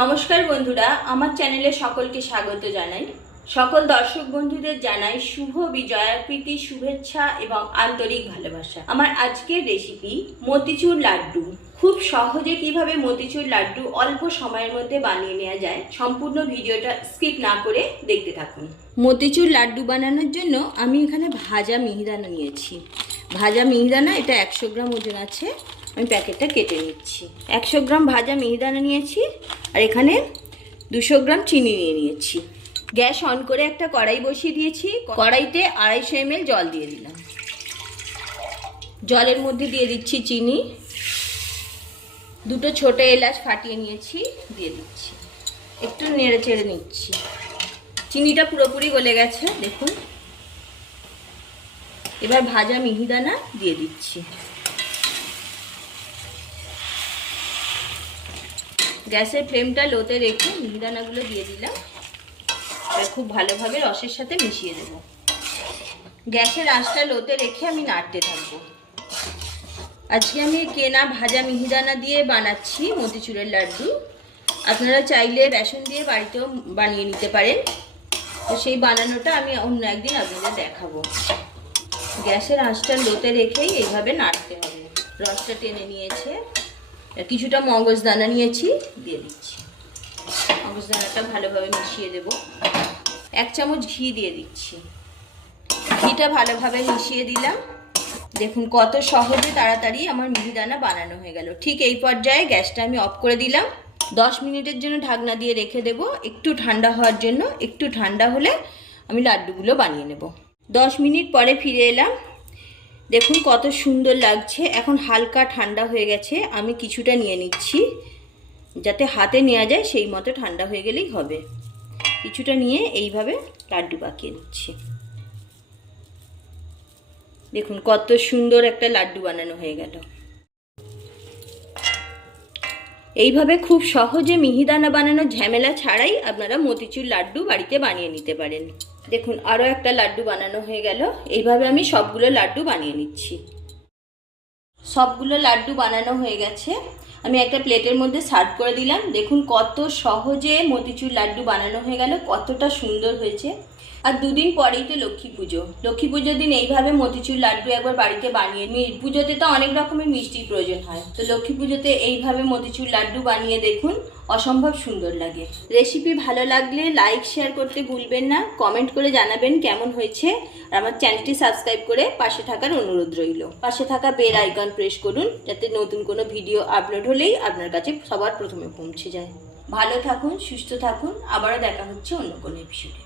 নমস্কার বন্ধুরা, আমার চ্যানেলে সকলকে স্বাগত জানাই। সকল দর্শক বন্ধুদের জানাই শুভ বিজয়া, প্রীতি, শুভেচ্ছা এবং আন্তরিক ভালোবাসা। আমার আজকের রেসিপি মতিচুর লাড্ডু। খুব সহজে কিভাবে মতিচুর লাড্ডু অল্প সময়ের মধ্যে বানিয়ে নেওয়া যায়, সম্পূর্ণ ভিডিওটা স্কিপ না করে দেখতে থাকুন। মতিচুর লাড্ডু বানানোর জন্য আমি এখানে ভাজা মিহিদানা নিয়েছি। ভাজা মিহিদানা এটা 100 গ্রাম ওজন আছে। আমি প্যাকেটটা কেটে নিচ্ছি। 100 গ্রাম ভাজা মিহিদানা নিয়েছি আর এখানে 200 গ্রাম চিনি নিয়ে নিয়েছি। গ্যাস অন করে একটা কড়াই বসিয়ে দিয়েছি। কড়াইতে 250 ml জল দিয়ে দিলাম। জলের মধ্যে দিয়ে দিচ্ছি চিনি, 2টো ছোট এলাচ ফাটিয়ে নিয়েছি, দিয়ে দিচ্ছি। একটু নেড়ে চেড়ে নিচ্ছি। চিনিটা পুরোপুরি গলে গেছে, দেখুন। এবার ভাজা মিহিদানা দিয়ে দিচ্ছি। গ্যাসের ফ্লেমটা লোতে রেখে মিহিদানাগুলো দিয়ে দিলাম। আর খুব ভালোভাবে রসের সাথে মিশিয়ে দেব। গ্যাসের আঁচটা লোতে রেখে আমি নাড়তে থাকবো। আজকে আমি কেনা ভাজা মিহিদানা দিয়ে বানাচ্ছি মতিচুরের লাড্ডু। আপনারা চাইলে বেসন দিয়ে বাড়িতেও বানিয়ে নিতে পারেন। তো সেই বানানোটা আমি অন্য একদিন আপনাদের দেখাবো। গ্যাসের আঁচটা লোতে রেখেই এইভাবে নাড়তে হবে। রসটা টেনে নিয়েছে। কিছুটা মগজদানা নিয়েছি, দিয়ে দিচ্ছি। মগজদানাটা ভালোভাবে মিশিয়ে দেব। 1 চামচ ঘি দিয়ে দিচ্ছি। ঘিটা ভালোভাবে মিশিয়ে দিলাম। দেখুন কত সহজে তাড়াতাড়ি আমার মিহিদানা বানানো হয়ে গেল। ঠিক এই পর্যায়ে গ্যাসটা আমি অফ করে দিলাম। 10 মিনিটের জন্য ঢাকনা দিয়ে রেখে দেব, একটু ঠান্ডা হওয়ার জন্য। একটু ঠান্ডা হলে আমি লাড্ডুগুলো বানিয়ে নেব। 10 মিনিট পরে ফিরে এলাম। দেখুন কত সুন্দর লাগছে। এখন হালকা ঠান্ডা হয়ে গেছে। আমি কিছুটা নিয়ে নিচ্ছি, যাতে হাতে নেওয়া যায় সেই মতো ঠান্ডা হয়ে গেলেই হবে। কিছুটা নিয়ে এইভাবে লাড্ডু পাকিয়ে নিচ্ছি। দেখুন কত সুন্দর একটা লাড্ডু বানানো হয়ে গেল। এইভাবে খুব সহজে মিহিদানা বানানোর ঝামেলা ছাড়াই আপনারা মতিচুর লাড্ডু বাড়িতে বানিয়ে নিতে পারেন। দেখুন আরও একটা লাড্ডু বানানো হয়ে গেল। এইভাবে আমি সবগুলো লাড্ডু বানিয়ে নিচ্ছি। সবগুলো লাড্ডু বানানো হয়ে গেছে। আমি একটা প্লেটের মধ্যে সার্ভ করে দিলাম। দেখুন কত সহজে মতিচুর লাড্ডু বানানো হয়ে গেল, কতটা সুন্দর হয়েছে। আর 2 দিন পরেই তো লক্ষ্মী পুজো। লক্ষ্মী পুজোর দিন এইভাবে মতিচুর লাড্ডু একবার বাড়িতে বানিয়ে পুজোতে তো অনেক রকমের মিষ্টির প্রয়োজন হয়। তো লক্ষ্মী পুজোতে এইভাবে মতিচুর লাড্ডু বানিয়ে দেখুন, অসম্ভব সুন্দর লাগে। রেসিপি ভালো লাগলে লাইক শেয়ার করতে ভুলবেন না। কমেন্ট করে জানাবেন কেমন হয়েছে। আর আমার চ্যানেলটি সাবস্ক্রাইব করে পাশে থাকার অনুরোধ রইল। পাশে থাকা বেল আইকন প্রেস করুন, যাতে নতুন কোনো ভিডিও আপলোড হলেই আপনার কাছে সবার প্রথমে পৌঁছে যায়। ভালো থাকুন, সুস্থ থাকুন। আবারও দেখা হচ্ছে অন্য কোনো এপিসোডে।